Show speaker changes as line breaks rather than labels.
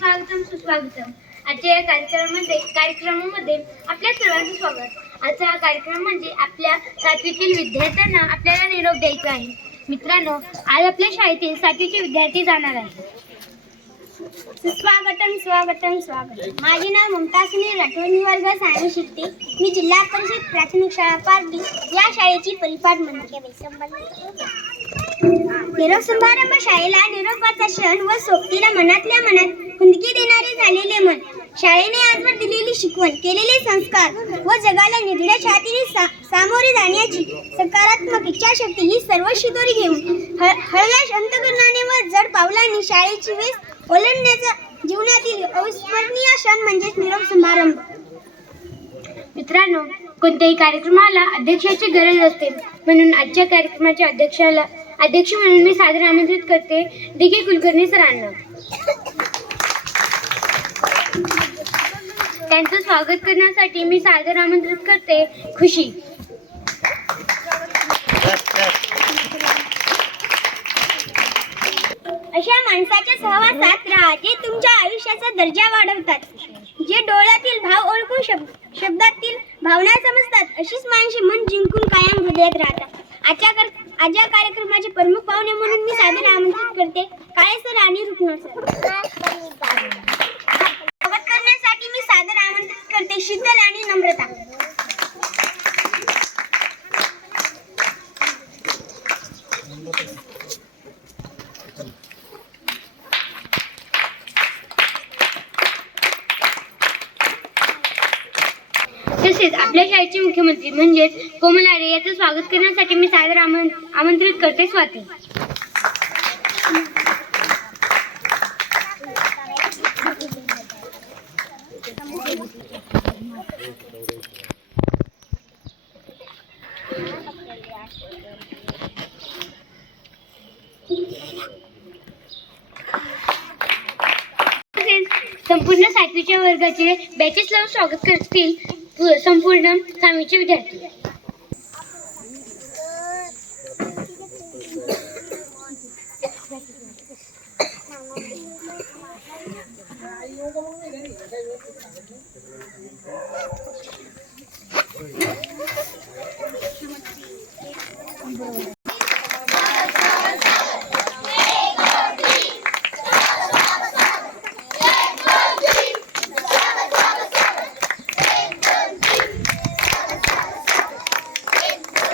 स्वागतम सुस्वागतम. आजच्या या कार्यक्रमामध्ये कार्यक्रमामध्ये आपल्या सर्वांचं स्वागत. आजचा हा कार्यक्रम म्हणजे आपल्या सातवीतील विद्यार्थ्यांना आपल्याला निरोप द्यायचा आहे. मित्रांनो आज आपल्या शाळेतील सातवीचे विद्यार्थी जाणार आहेत. सुस्वागतम स्वागतम स्वागतम. माझे नाव ममता सुनील राठोड वर्ग सहावी शिकते. मी जिल्हा परिषद प्राथमिक शाळा पारडी या शाळेची परिपाठ म्हणते निरोप समारंभ शाळेला निरोपाचा क्षण व सोबतीला मनातल्या मनात हुंदकी देणारे झालेले मन. शाळेने आजवर दिलेली शिकवण केलेले संस्कार व जगाला निधड्या छातीने सा, सामोरे जाण्याची सकारात्मक इच्छाशक्ती ही सर्व शिदोरी घेऊन हळ हळव्या अंतकरणाने व जड पावलांनी शाळेची वेस ओलांडण्याचा जीवनातील अविस्मरणीय क्षण म्हणजेच निरोप समारंभ. मित्रांनो कोणत्याही कार्यक्रमाला अध्यक्षाची गरज असते. म्हणून आजच्या कार्यक्रमाच्या अध्यक्षाला अध्यक्ष म्हणून मी सादर आमंत्रित करते डी के कुलकर्णी सरांना. त्यांचं स्वागत करण्यासाठी मी सादर आमंत्रित करते. खुशी. अशा माणसाच्या सहवासात राहा जे तुमच्या आयुष्याचा दर्जा वाढवतात. जे डोळ्यातील भाव ओळखून शब, शब्दातील भावना समजतात अशीच माणसे मन जिंकून कायम हृदयात राहतात. आजच्या कर आजच्या कार्यक्रमाचे प्रमुख पाहुणे म्हणून मी सादर आमंत्रित करते काळे सर आणि रुक्मण सर स्वागत करण्यासाठी मी सादर आमंत्रित करते शीतल आणि नम्रता तसेच आपल्या शाळेचे मुख्यमंत्री म्हणजेच कोमल आरे याचं स्वागत करण्यासाठी मी सादर आमंत्रित करते स्वाती. तसेच संपूर्ण सातवीच्या वर्गाचे बॅचेस लावून स्वागत करतील संपूर्ण सहावीचे विद्यार्थी